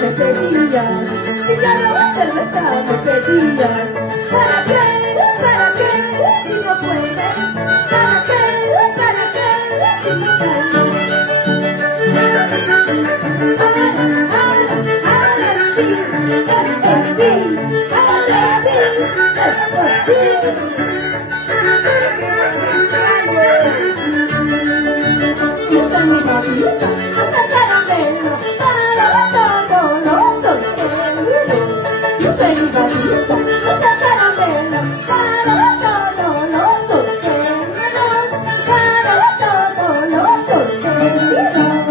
me pedías, si ya no cerveza me pedías, ¿para qué? ¿Para qué? Si no puedes, ¿para qué? ¿Para qué? Si no puedes. Ahora sí, eso sí, ahora sí, eso sí. Yo soy mi mamita, hasta caramelo, para todos los solteros. Yo soy mi mamita, hasta caramelo, para todos los solteros, para todos los solteros.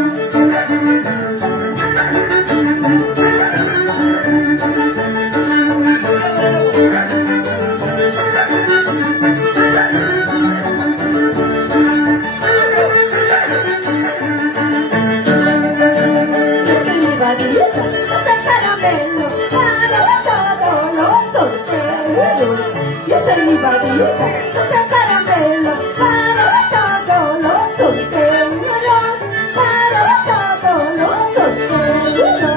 Hasta caramelo para todos los solteros. Yo soy mi babita, hasta caramelo para todos los solteros, para todos los solteros.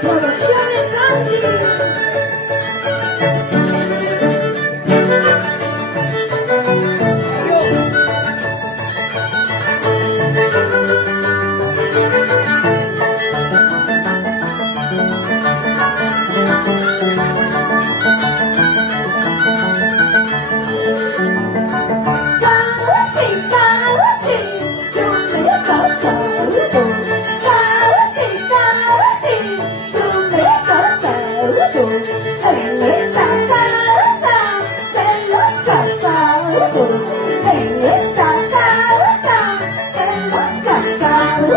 Producciones Andy. En esta casa de los casados, en esta casa de los casados.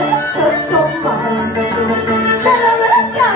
Estoy tomando, pero esta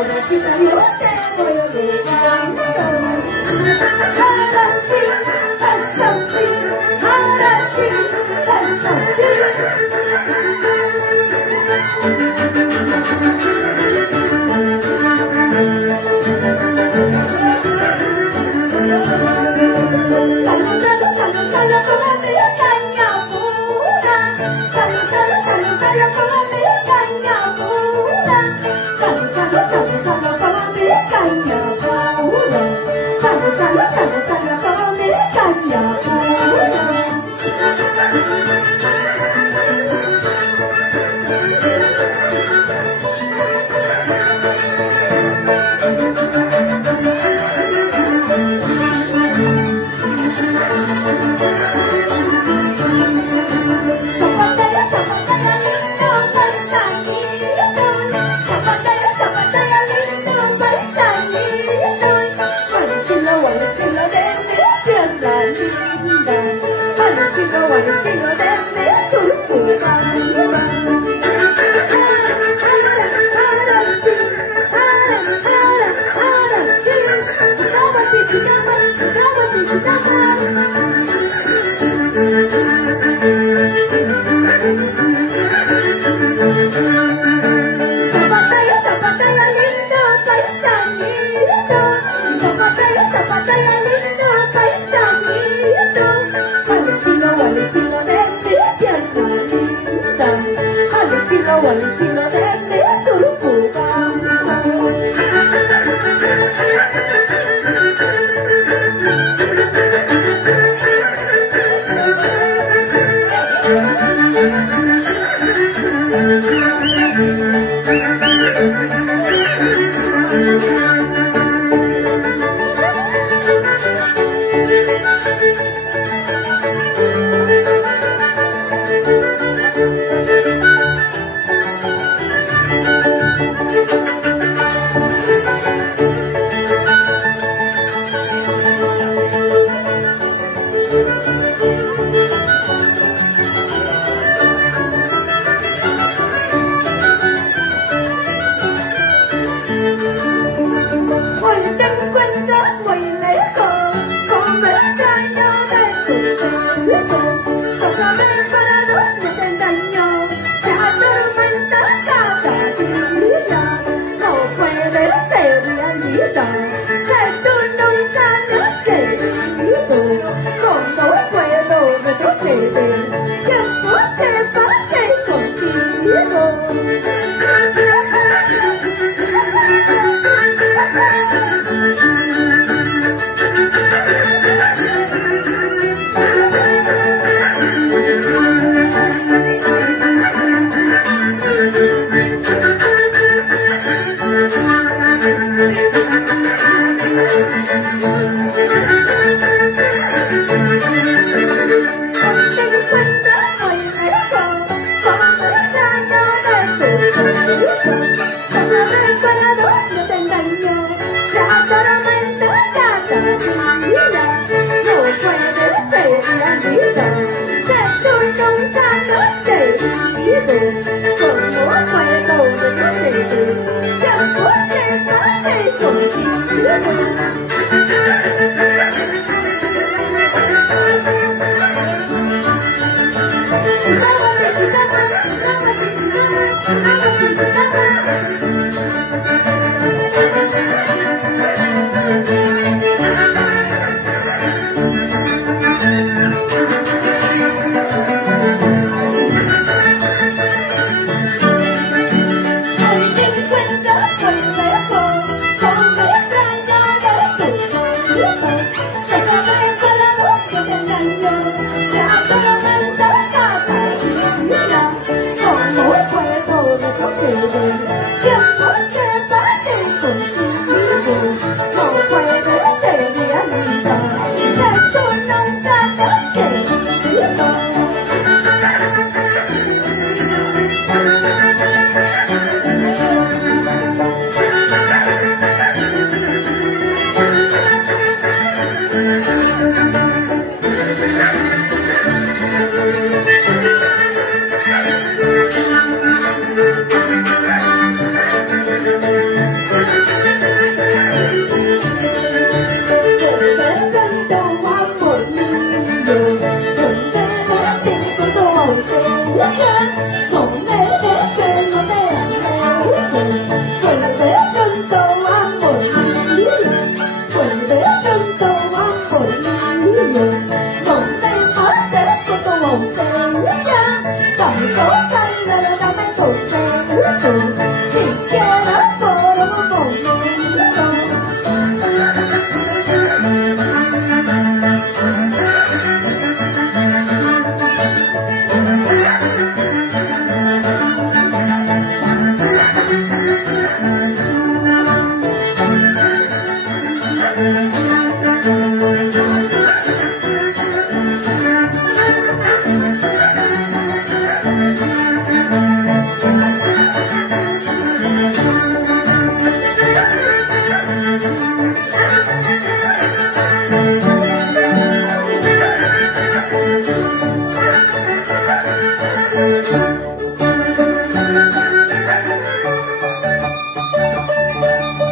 borrachita yo te voy a robar. Ahora sí, es así, ahora sí, es así. Salud, salud, salud, salud, como mi caña pura. Salud, salud, salud, salud, como mi caña pura. Salud, salud, salud, salud, como mi caña pura. Salud, salud, salud, salud, como mi caña pura. Zapataya, zapataya, lindo paisanito. Zapataya, zapataya, lindo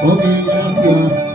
Ok, gracias.